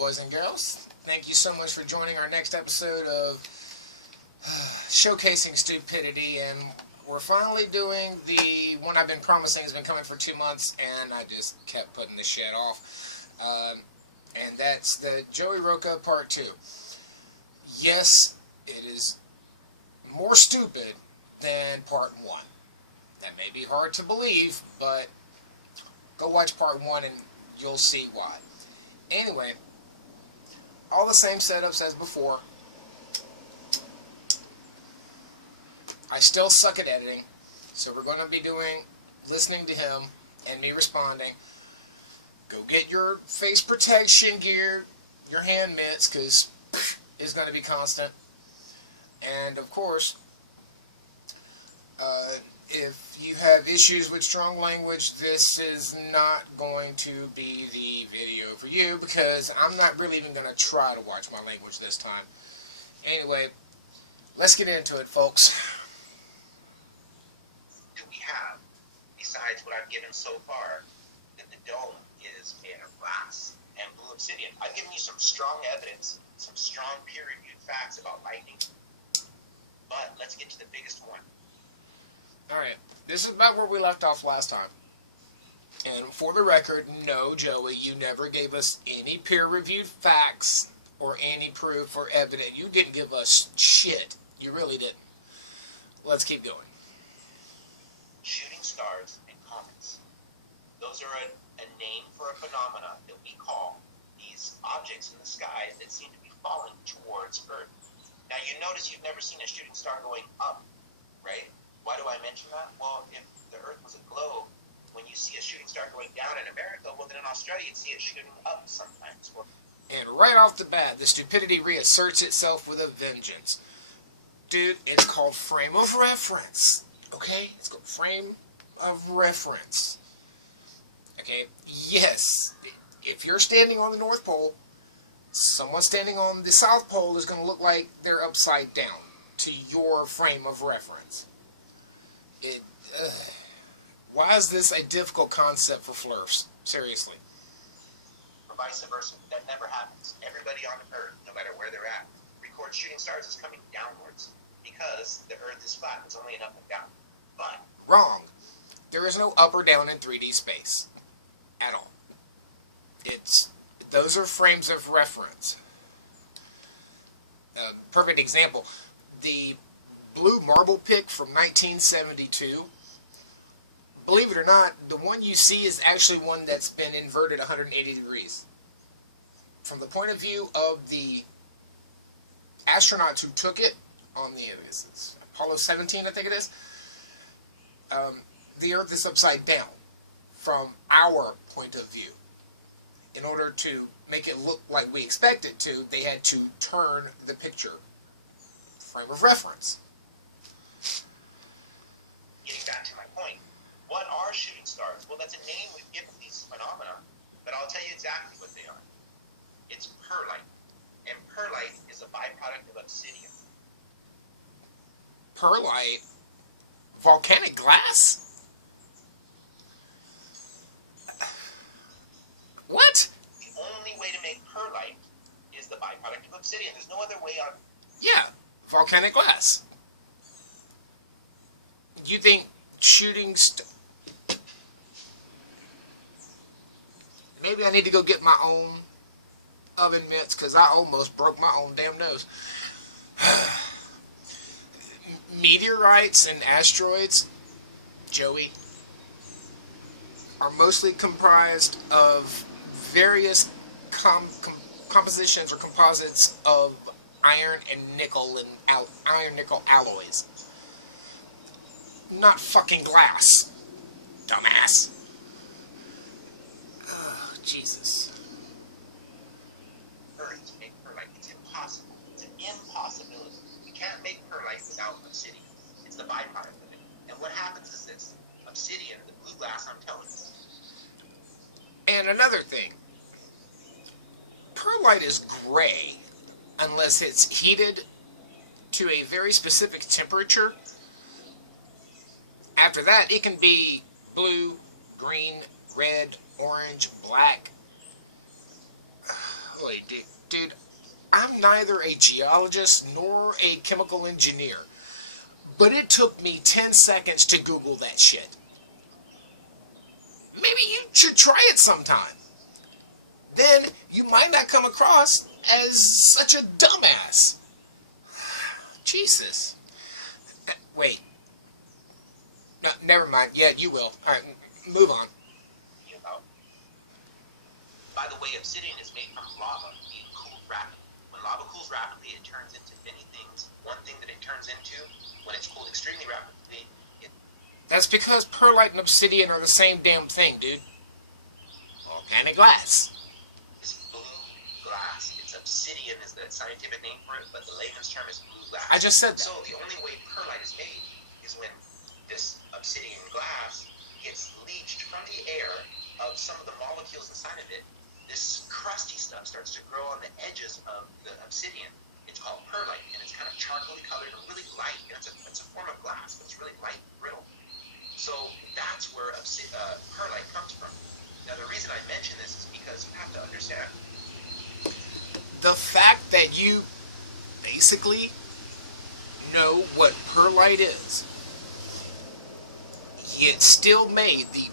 boys and girls. Thank you so much for joining our next episode of Showcasing Stupidity, and we're finally doing the one I've been promising has been coming for 2 months, and I just kept putting the shit off. And that's the Joey Rocha Part 2. Yes, it is more stupid than Part 1. That may be hard to believe, but go watch Part 1 and you'll see why. Anyway, all the same setups as before. I still suck at editing, so we're going to be listening to him and me responding. Go get your face protection gear, your hand mitts, because it's going to be constant. And of course, if you have issues with strong language, this is not going to be the video for you, because I'm not really even going to try to watch my language this time. Anyway, let's get into it, folks. Do we have, besides what I've given so far, that the dome is made of glass and blue obsidian? I've given you some strong evidence, some strong peer-reviewed facts about lightning. But let's get to the biggest one. Alright, this is about where we left off last time. And for the record, no, Joey, you never gave us any peer-reviewed facts or any proof or evidence. You didn't give us shit. You really didn't. Let's keep going. Shooting stars and comets. Those are a name for a phenomena that we call these objects in the sky that seem to be falling towards Earth. Now, you notice you've never seen a shooting star going up, right? Why do I mention that? Well, if the Earth was a globe, when you see a shooting star going down in America, well, then in Australia you'd see it shooting up sometimes. And right off the bat, the stupidity reasserts itself with a vengeance. Dude, it's called frame of reference. Okay? It's called frame of reference. Okay? Yes, if you're standing on the North Pole, someone standing on the South Pole is going to look like they're upside down to your frame of reference. Why is this a difficult concept for flirts? Seriously. Or vice versa. That never happens. Everybody on Earth, no matter where they're at, records shooting stars as coming downwards because the Earth is flat. It's only an up and down. But wrong. There is no up or down in 3D space. At all. Those are frames of reference. Perfect example. The blue marble pick from 1972, believe it or not, the one you see is actually one that's been inverted 180 degrees. From the point of view of the astronauts who took it on the Apollo 17, I think it is, the Earth is upside down from our point of view. In order to make it look like we expect it to, they had to turn the picture frame of reference. Getting back to my point, what are shooting stars? Well, that's a name we've given these phenomena, but I'll tell you exactly what they are. It's perlite, and perlite is a byproduct of obsidian. Perlite? Volcanic glass? What? The only way to make perlite is the byproduct of obsidian. There's no other way on. Yeah, volcanic glass. You think shooting maybe I need to go get my own oven mitts, because I almost broke my own damn nose. Meteorites and asteroids, Joey, are mostly comprised of various compositions or composites of iron and nickel iron-nickel alloys. Not fucking glass, dumbass. Oh, Jesus. Earth to make perlite. It's impossible. It's an impossibility. You can't make perlite without obsidian. It's the byproduct of it. And what happens is this obsidian, the blue glass, I'm telling you. And another thing, perlite is gray unless it's heated to a very specific temperature. After that, it can be blue, green, red, orange, black. Seriously, dude, I'm neither a geologist nor a chemical engineer. But it took me 10 seconds to Google that shit. Maybe you should try it sometime. Then you might not come across as such a dumbass. Jesus. Wait. No, never mind. Yeah, you will. Alright, move on. By the way, obsidian is made from lava being cooled rapidly. When lava cools rapidly, it turns into many things. One thing that it turns into, when it's cooled extremely rapidly, That's because perlite and obsidian are the same damn thing, dude. Organic glass. is blue glass. It's obsidian is the scientific name for it, but the layman's term is blue glass. I just said that. So the only way perlite is made is when this obsidian glass gets leached from the air of some of the molecules inside of it. This crusty stuff starts to grow on the edges of the obsidian. It's called perlite, and it's kind of charcoaly colored and really light. It's a form of glass, but it's really light and brittle. So that's where perlite comes from. Now, the reason I mention this is because you have to understand. The fact that you basically know what perlite is, yet still made the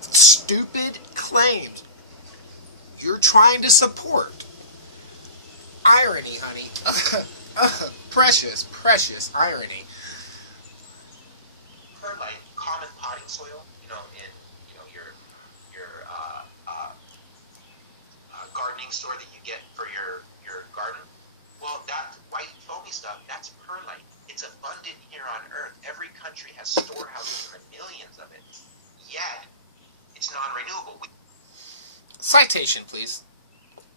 stupid claims you're trying to support. Irony, honey. Precious, precious irony. Perlite, common potting soil, in your gardening store that you get for your garden. Well, that white foamy stuff, that's perlite. It's abundant here on Earth. Every country has storehouses in the millions of it. Yet, it's non-renewable. Citation, please.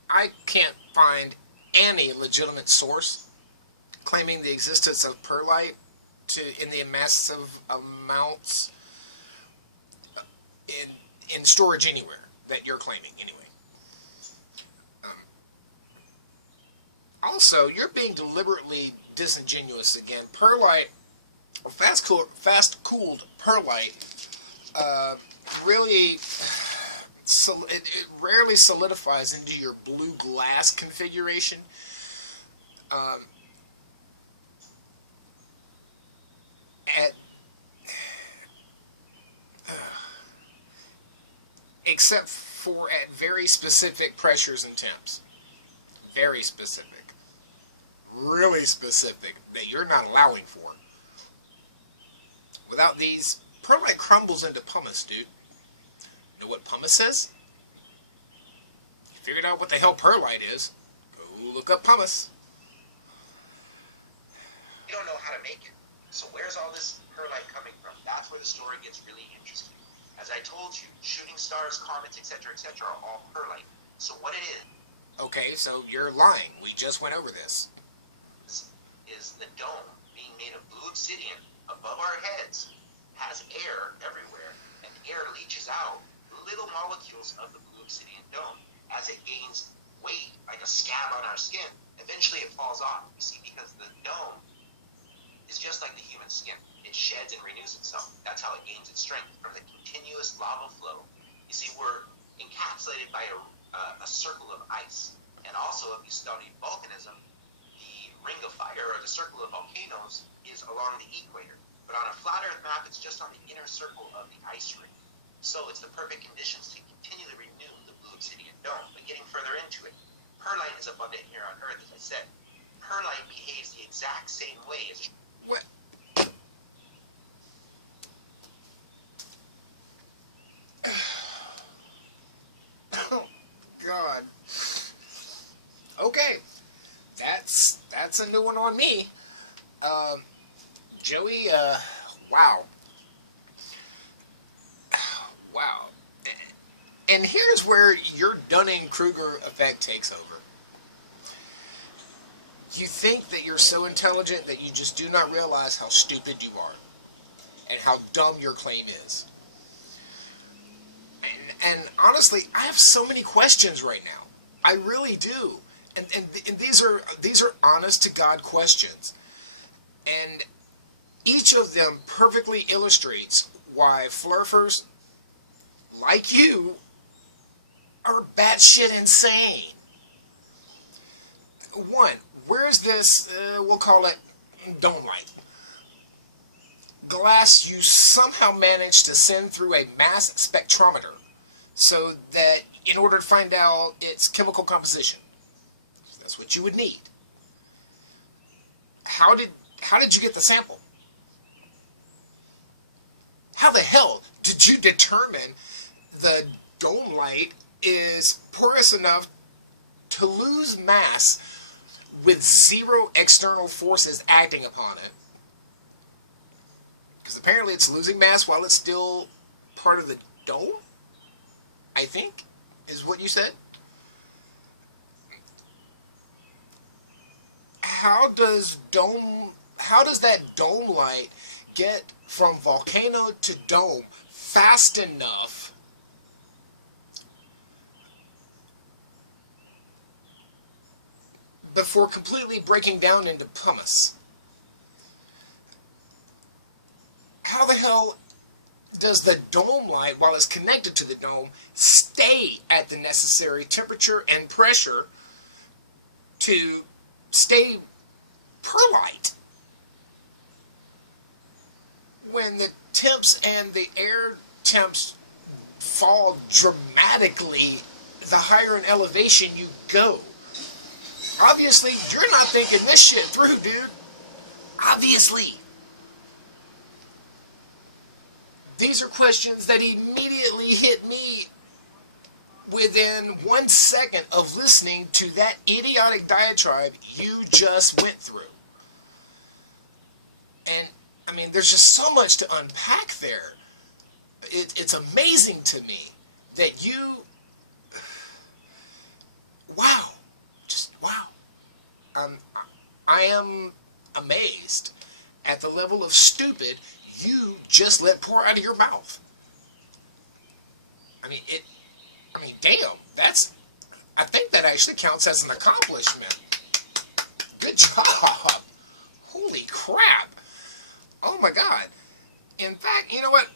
I can't find any legitimate source claiming the existence of perlite in the massive amounts in storage anywhere that you're claiming, anyway. Also, you're being deliberately disingenuous again. Perlite, fast-cooled perlite, really, it rarely solidifies into your blue glass configuration. Except for at very specific pressures and temps. Very specific. Really specific that you're not allowing for. Without these, perlite crumbles into pumice, dude. Know what pumice is? You figured out what the hell perlite is. Go look up pumice. You don't know how to make it. So where's all this perlite coming from? That's where the story gets really interesting. As I told you, shooting stars, comets, etc., are all perlite. So what it Okay, so you're lying. We just went over this. is the dome being made of blue obsidian above our heads has air everywhere, and air leaches out little molecules of the blue obsidian dome. As it gains weight, like a scab on our skin, eventually it falls off. You see, because the dome is just like the human skin. It sheds and renews itself. That's how it gains its strength, from the continuous lava flow. You see, we're encapsulated by a circle of ice. And also, if you study volcanism, the ring of fire, or the circle of volcanoes, is along the equator. But on a flat Earth map, it's just on the inner circle of the ice ring. So it's the perfect conditions to continually renew the blue obsidian dome. But getting further into it, perlite is abundant here on Earth, as I said. Perlite behaves the exact same way as... What? Oh, God. Okay. That's a new one on me. Joey, wow. Wow. And here's where your Dunning-Kruger effect takes over. You think that you're so intelligent that you just do not realize how stupid you are and how dumb your claim is. And honestly, I have so many questions right now. I really do. And these are honest to God questions. And each of them perfectly illustrates why flurfers like you are batshit insane. One, where's this, we'll call it dome light? Glass you somehow managed to send through a mass spectrometer so that in order to find out its chemical composition. That's what you would need. How did you get the sample? How the hell did you determine the dome light is porous enough to lose mass with zero external forces acting upon it? Because apparently it's losing mass while it's still part of the dome, I think, is what you said. How does that dome light get from volcano to dome fast enough before completely breaking down into pumice? How the hell does the dome light, while it's connected to the dome, stay at the necessary temperature and pressure to stay perlite when the temps and the air temps fall dramatically the higher in elevation you go? Obviously, you're not thinking this shit through, dude. Obviously. These are questions that immediately hit me within 1 second of listening to that idiotic diatribe you just went through. And, I mean, there's just so much to unpack there. It's amazing to me that you... Wow. Just wow. I am amazed at the level of stupid you just let pour out of your mouth. I mean, damn, I think that actually counts as an accomplishment. Good job. Holy crap. Oh my God. In fact, you know what?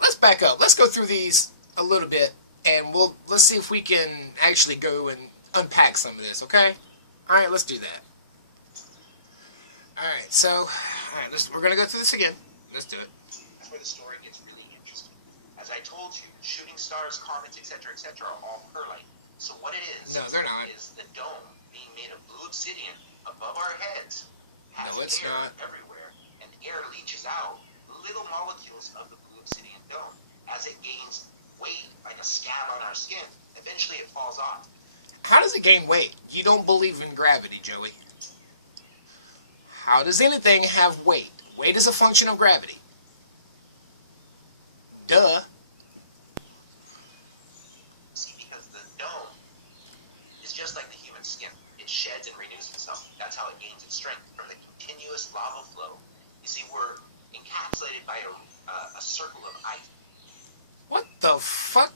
Let's back up. Let's go through these a little bit, and let's see if we can actually go and unpack some of this, okay? All right, let's do that. All right, so we're going to go through this again. Let's do it. That's where the story gets really interesting. As I told you, shooting stars, comets, etc., are all perlite. So what it is, no, they're not. Is the dome being made of blue obsidian above our heads has air everywhere, and the air leaches out little molecules of the blue obsidian dome. As it gains weight, like a scab on our skin, eventually it falls off. How does it gain weight? You don't believe in gravity, Joey. How does anything have weight? Weight is a function of gravity. Duh. See, because the dome is just like the human skin. It sheds and renews itself. That's how it gains its strength, from the continuous lava flow. You see, we're encapsulated by a circle of ice. What the fuck?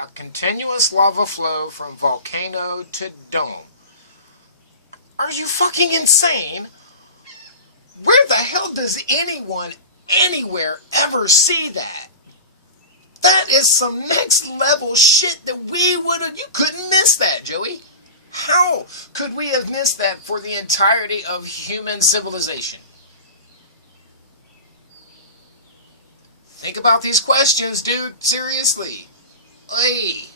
A continuous lava flow from volcano to dome. Are you fucking insane? Where the hell does anyone, anywhere, ever see that? That is some next level shit that you couldn't miss that, Joey. How could we have missed that for the entirety of human civilization? Think about these questions, dude. Seriously. Hey.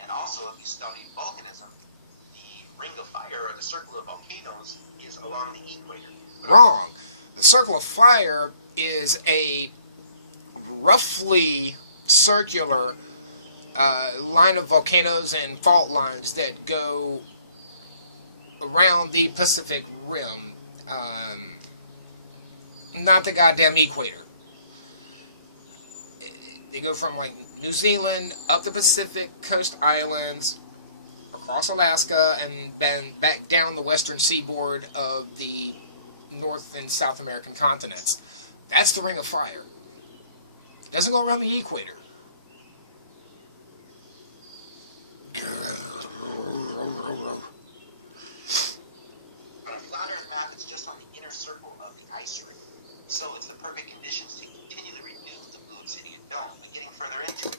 And also, if you study volcanism, the ring of fire, or the circle of volcanoes, is along the equator. Wrong. The circle of fire is a roughly circular line of volcanoes and fault lines that go around the Pacific Rim. Not the goddamn equator. They go from like New Zealand up the Pacific Coast Islands, across Alaska, and then back down the western seaboard of the North and South American continents. That's the Ring of Fire. It doesn't go around the equator. On a flat Earth map, it's just on the inner circle of the ice ring. So it's the perfect conditions to continually renew the blue obsidian dome. But getting further into it,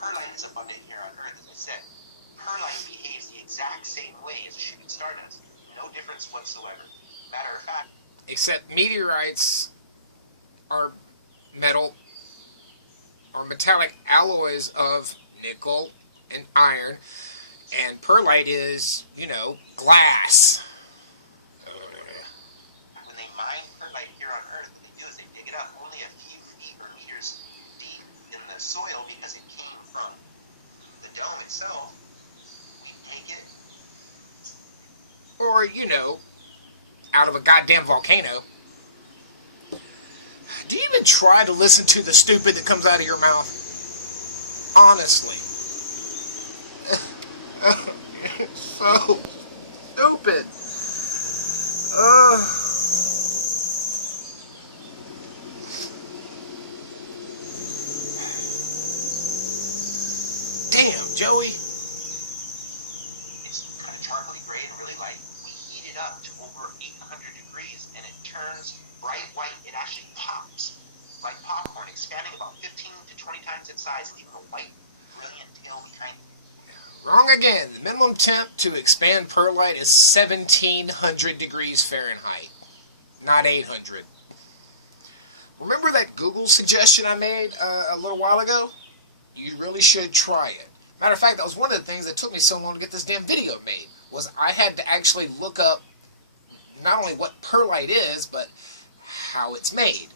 perlite except meteorites are metal or metallic alloys of nickel and iron, and perlite is, you know, glass. When they mine perlite here on Earth, what they do is they dig it up only a few feet or meters deep in the soil because it came from the dome itself. We take it. Or, you know, out of a goddamn volcano. Do you even try to listen to the stupid that comes out of your mouth? Honestly. So stupid. Damn, Joey. It's kind of charcoaly gray and really light. We heat it up to over 800 degrees and it turns bright white. It actually pops like popcorn, expanding about 15 to 20 times its size, leaving a white, brilliant tail behind it. Wrong again. The minimum temp to expand perlite is 1700 degrees Fahrenheit, not 800. Remember that Google suggestion I made a little while ago? You really should try it. Matter of fact, that was one of the things that took me so long to get this damn video made, was I had to actually look up not only what perlite is, but how it's made.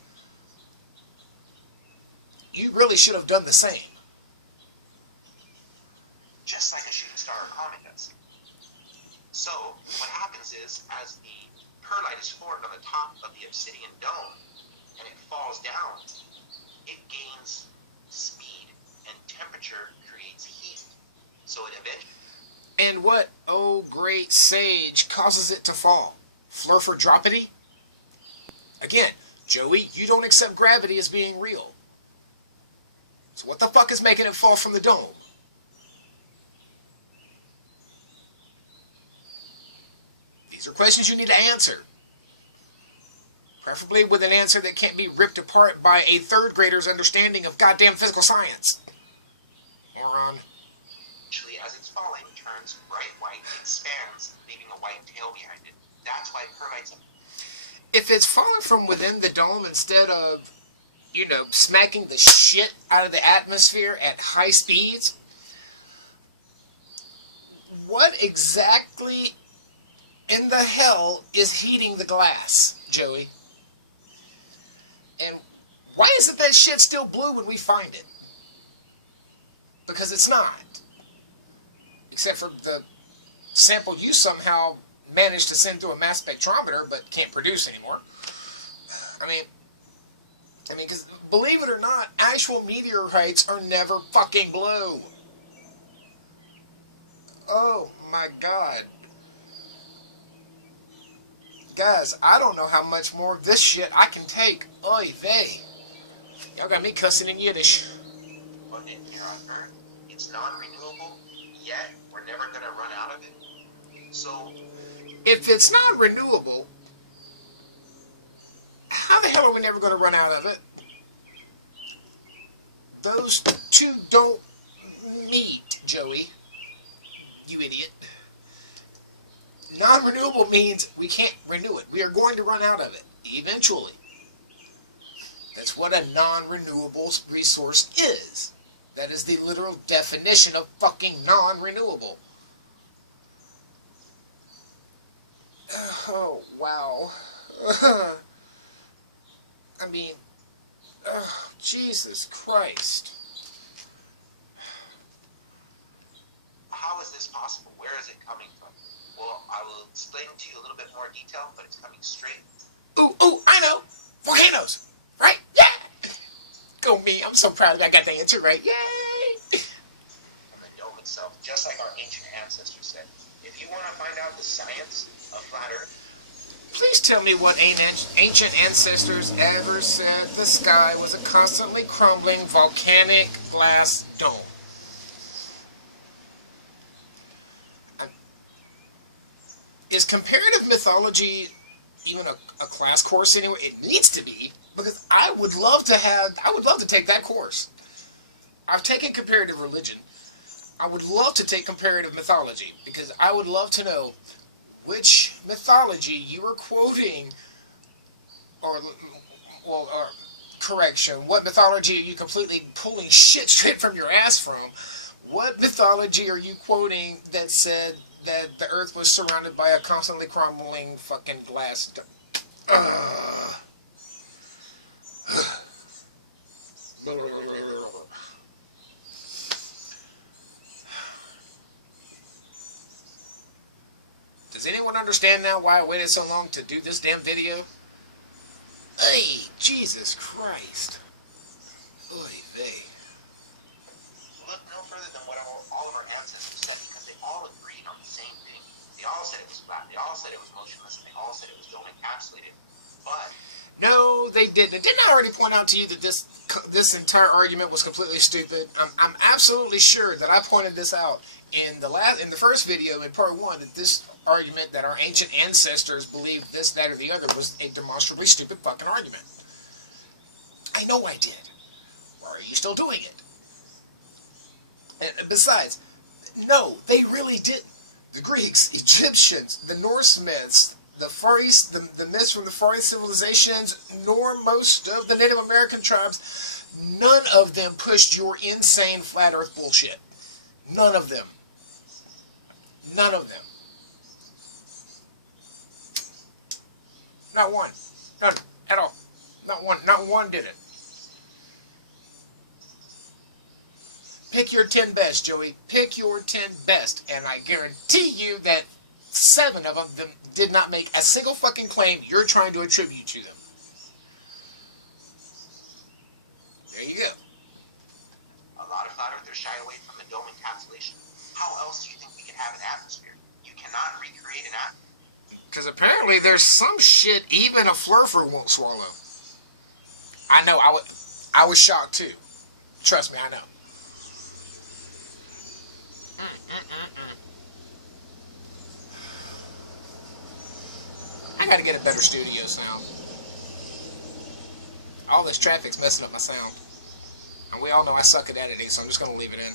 You really should have done the same. Just like a shooting star or comet does. So, what happens is, as the perlite is formed on the top of the obsidian dome, and it falls down, it gains speed, and temperature creates heat. So it eventually... And what, oh great sage, causes it to fall? Flurfordropity? Again, Joey, you don't accept gravity as being real. So what the fuck is making it fall from the dome? These are questions you need to answer. Preferably with an answer that can't be ripped apart by a third grader's understanding of goddamn physical science. Moron. Actually, as it's falling, it turns bright white, expands, leaving a white tail behind it. That's why perlite's... If it's falling from within the dome instead of, you know, smacking the shit out of the atmosphere at high speeds, what exactly in the hell is heating the glass, Joey? And why isn't that shit still blue when we find it? Because it's not. Except for the sample you somehow managed to send through a mass spectrometer but can't produce anymore. I mean, because believe it or not, actual meteorites are never fucking blue. Oh my god. Guys, I don't know how much more of this shit I can take. Oy vey. Y'all got me cussing in Yiddish. But in here on Earth, it's non-renewable, yet we're never going to run out of it. So... if it's not renewable, how the hell are we never going to run out of it? Those two don't meet, Joey. You idiot. Non-renewable means we can't renew it. We are going to run out of it, eventually. That's what a non-renewable resource is. That is the literal definition of fucking non-renewable. Oh, wow. I mean, Jesus Christ. How is this possible? Where is it coming from? Well, I will explain to you a little bit more detail, but it's coming straight. Ooh, I know. Volcanoes, right? Yeah. Go me. I'm so proud that I got the answer right. Yay. From the dome itself, just like our ancient ancestors said. If you want to find out the science of flat Earth, please tell me what ancient ancestors ever said the sky was a constantly crumbling volcanic glass dome. Is comparative mythology even a class course anyway? It needs to be, because I would love to take that course. I've taken comparative religion. I would love to take comparative mythology, because I would love to know which mythology you are quoting or correction, what mythology are you completely pulling shit straight from your ass from? What mythology are you quoting that said that the Earth was surrounded by a constantly crumbling fucking glass? Does anyone understand now why I waited so long to do this damn video? Hey, Jesus Christ. Oy vey. Look no further than what all of our ancestors said, because they all agreed on the same thing. They all said it was flat. They all said it was motionless. And they all said it was dome encapsulated. But no, they didn't. Didn't I already point out to you that this entire argument was completely stupid? I'm absolutely sure that I pointed this out in the first video in part 1, that this argument that our ancient ancestors believed this, that, or the other was a demonstrably stupid fucking argument. I know I did. Why are you still doing it? And besides, no, they really didn't. The Greeks, Egyptians, the Norse myths, the Far East, the myths from the Far East civilizations, nor most of the Native American tribes, none of them pushed your insane flat earth bullshit. None of them. None of them. Not one. None. At all. Not one. Not one did it. Pick your 10 best, Joey. Pick your 10 best. And I guarantee you that 7 of them did not make a single fucking claim you're trying to attribute to them. There you go. a lot of flat earthers shy away from the dome encapsulation. How else do you think we can have an atmosphere? You cannot recreate an atmosphere. Because apparently there's some shit even a flurfer won't swallow. I know, I was shocked too. Trust me, I know. I gotta get a better studio sound. All this traffic's messing up my sound. And we all know I suck at editing, so I'm just gonna leave it in.